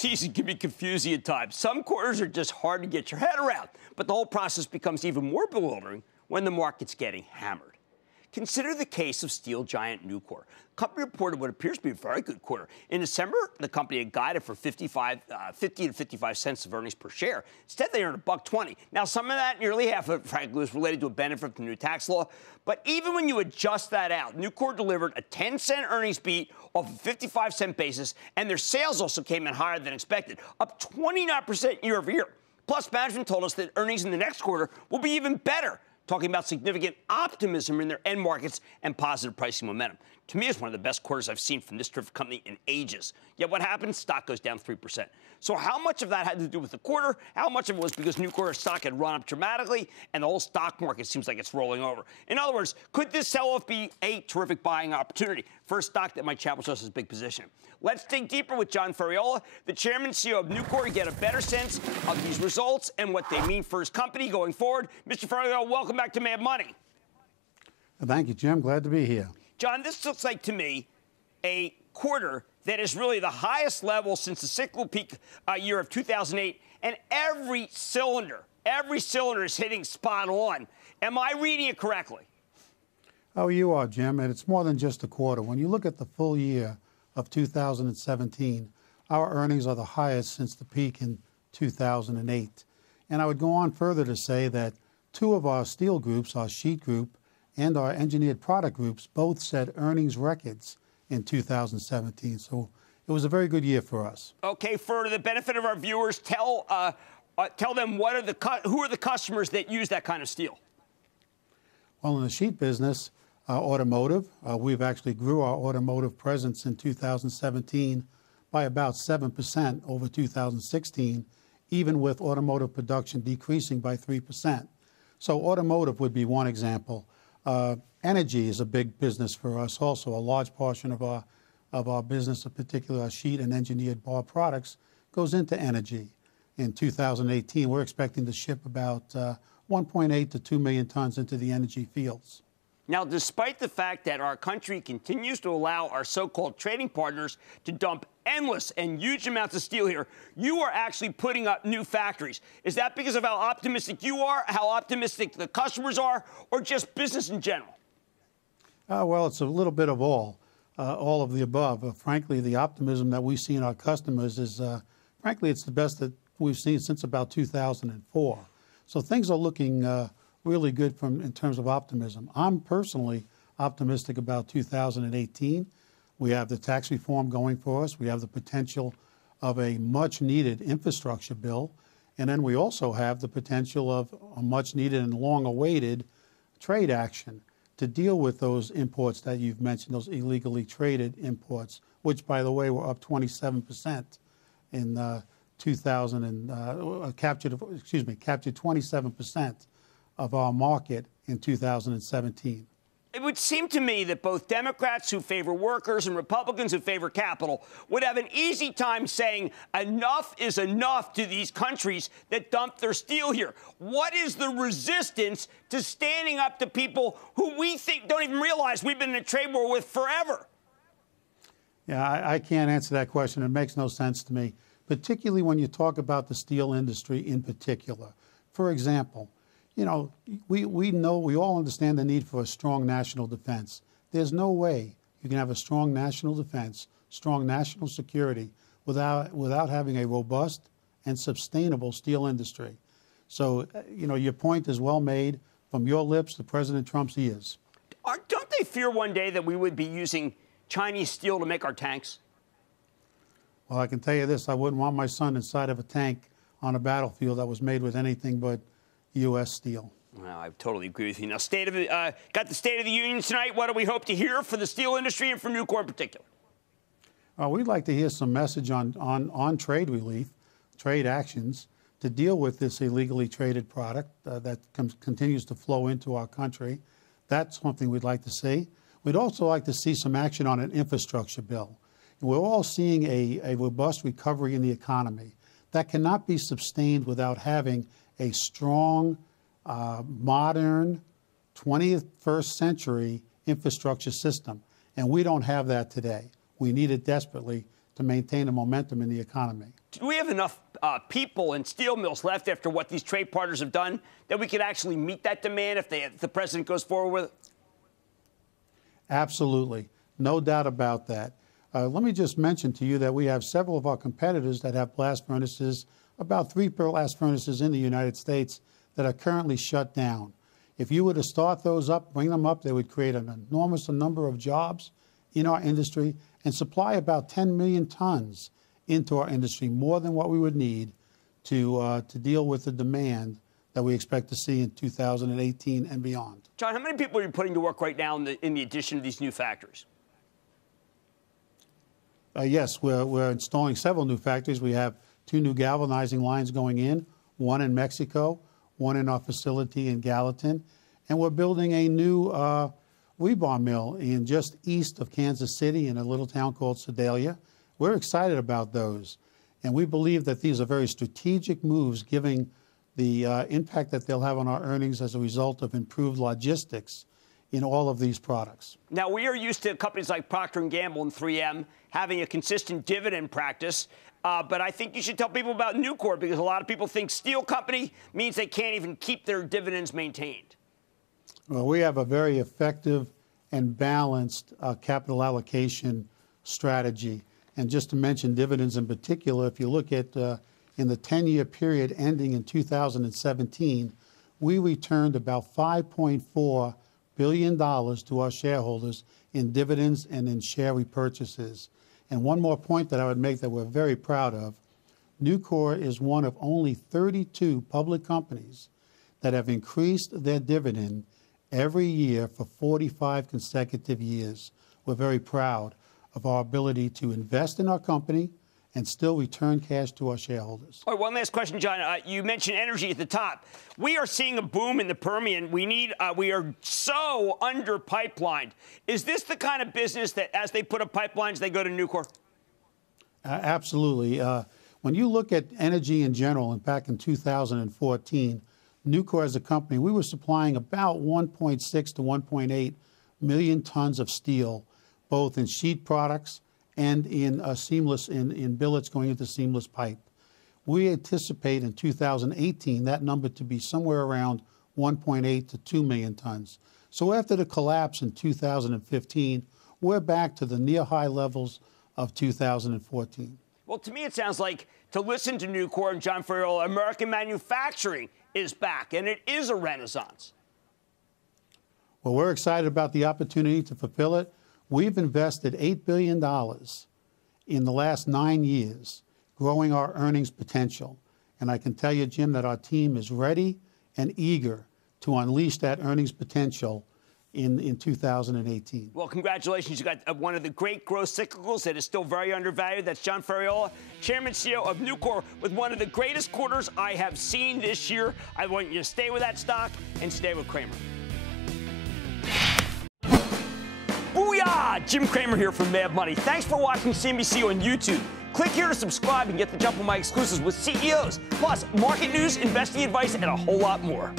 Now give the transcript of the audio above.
season can be confusing at times. Some quarters are just hard to get your head around, but the whole process becomes even more bewildering when the market's getting hammered. Consider the case of steel giant Nucor. The company reported what appears to be a very good quarter. In December, the company had guided for 50 to 55 cents of earnings per share. Instead, they earned $1.20. Now, some of that, nearly half of it, frankly, was related to a benefit from the new tax law. But even when you adjust that out, Nucor delivered a 10-cent earnings beat off a 55-cent basis, and their sales also came in higher than expected, up 29% year over year. Plus, management told us that earnings in the next quarter will be even better, talking about significant optimism in their end markets and positive pricing momentum. To me, it's one of the best quarters I've seen from this terrific company in ages. Yet what happens? Stock goes down 3%. So how much of that had to do with the quarter? How much of it was because Nucor's stock had run up dramatically and the whole stock market seems like it's rolling over? In other words, could this sell-off be a terrific buying opportunity for a stock that might challenge us as big position? Let's dig deeper with John Ferriola, the chairman and CEO of Nucor, to get a better sense of these results and what they mean for his company going forward. Mr. Ferriola, welcome back to Mad Money. Thank you, Jim. Glad to be here. John, this looks like to me a quarter that is really the highest level since the cyclical peak year of 2008, and every cylinder is hitting spot on. Am I reading it correctly? Oh, you are, Jim, and it's more than just a quarter. When you look at the full year of 2017, our earnings are the highest since the peak in 2008. And I would go on further to say that two of our steel groups, our sheet group and our engineered product groups, both set earnings records in 2017. So it was a very good year for us. Okay, for the benefit of our viewers, tell them who are the customers that use that kind of steel? Well, in the sheet business, automotive, we've actually grew our automotive presence in 2017 by about 7% over 2016, even with automotive production decreasing by 3%. So automotive would be one example. Energy is a big business for us also. A large portion of our business, in particular our sheet and engineered bar products, goes into energy. In 2018, we're expecting to ship about 1.8 to 2 million tons into the energy fields. Now, despite the fact that our country continues to allow our so-called trading partners to dump endless and huge amounts of steel here, you are actually putting up new factories. Is that because of how optimistic you are, how optimistic the customers are, or just business in general? Well, it's a little bit of all of the above. Frankly, the optimism that we see in our customers is, frankly, it's the best that we've seen since about 2004. So things are looking really good in terms of optimism. I'm personally optimistic about 2018. We have the tax reform going for us. We have the potential of a much-needed infrastructure bill. And then we also have the potential of a much-needed and long-awaited trade action to deal with those imports that you've mentioned, those illegally traded imports, which, by the way, were up 27% in 2000 and captured 27% of our market in 2017. It would seem to me that both Democrats who favor workers and Republicans who favor capital would have an easy time saying enough is enough to these countries that dump their steel here. What is the resistance to standing up to people who we think don't even realize we've been in a trade war with forever? Yeah, I can't answer that question. It makes no sense to me, particularly when you talk about the steel industry in particular. For example, you know, we all understand the need for a strong national defense. There's no way you can have a strong national defense, strong national security without having a robust and sustainable steel industry. So, you know, your point is well made from your lips to President Trump's ears. Don't they fear one day that we would be using Chinese steel to make our tanks? Well, I can tell you this. I wouldn't want my son inside of a tank on a battlefield that was made with anything but U.S. steel. Well, I totally agree with you. Now, got the State of the Union tonight. What do we hope to hear for the steel industry and for Nucor in particular? We'd like to hear some message on trade relief, trade actions to deal with this illegally traded product that continues to flow into our country. That's something we'd like to see. We'd also like to see some action on an infrastructure bill. And we're all seeing a robust recovery in the economy. That cannot be sustained without having a strong, modern, 21st century infrastructure system. And we don't have that today. We need it desperately to maintain the momentum in the economy. Do we have enough people and steel mills left after what these trade partners have done that we could actually meet that demand if the president goes forward with it? Absolutely. No doubt about that. Let me just mention to you that we have several of our competitors that have blast furnaces, about 3 blast furnaces in the United States that are currently shut down. If you were to start those up, bring them up, they would create an enormous number of jobs in our industry and supply about 10 million tons into our industry, more than what we would need to deal with the demand that we expect to see in 2018 and beyond. John, how many people are you putting to work right now in the addition of these new factories? Yes, we're installing several new factories. We have 2 new galvanizing lines going in, one in Mexico, one in our facility in Gallatin, and we're building a new rebar mill in just east of Kansas City in a little town called Sedalia. We're excited about those, and we believe that these are very strategic moves, given the impact that they'll have on our earnings as a result of improved logistics in all of these products. Now, we are used to companies like Procter & Gamble and 3M having a consistent dividend practice, but I think you should tell people about Nucor, because a lot of people think steel company means they can't even keep their dividends maintained. Well, we have a very effective and balanced capital allocation strategy. And just to mention dividends in particular, if you look at in the 10-year period ending in 2017, we returned about $5.4 billion to our shareholders in dividends and in share repurchases. And one more point that I would make that we're very proud of, Nucor is one of only 32 public companies that have increased their dividend every year for 45 consecutive years. We're very proud of our ability to invest in our company and still return cash to our shareholders. All right, one last question, John. You mentioned energy at the top. We are seeing a boom in the Permian. We are so under pipelined. Is this the kind of business that as they put up pipelines, they go to Nucor? Absolutely. When you look at energy in general, and back in 2014, Nucor as a company, we were supplying about 1.6 to 1.8 million tons of steel, both in sheet products and in seamless, in billets going into seamless pipe. We anticipate in 2018 that number to be somewhere around 1.8 to 2 million tons. So after the collapse in 2015, we're back to the near high levels of 2014. Well, to me, it sounds like, to listen to Nucor and John Ferriola, American manufacturing is back, and it is a renaissance. Well, we're excited about the opportunity to fulfill it. We've invested $8 billion in the last 9 years, growing our earnings potential. And I can tell you, Jim, that our team is ready and eager to unleash that earnings potential in 2018. Well, congratulations. You got one of the great growth cyclicals that is still very undervalued. That's John Ferriola, Chairman CEO of Nucor, with one of the greatest quarters I have seen this year. I want you to stay with that stock and stay with Cramer. Booyah! Jim Cramer here from Mad Money. Thanks for watching CNBC on YouTube. Click here to subscribe and get the jump on my exclusives with CEOs, plus market news, investing advice, and a whole lot more.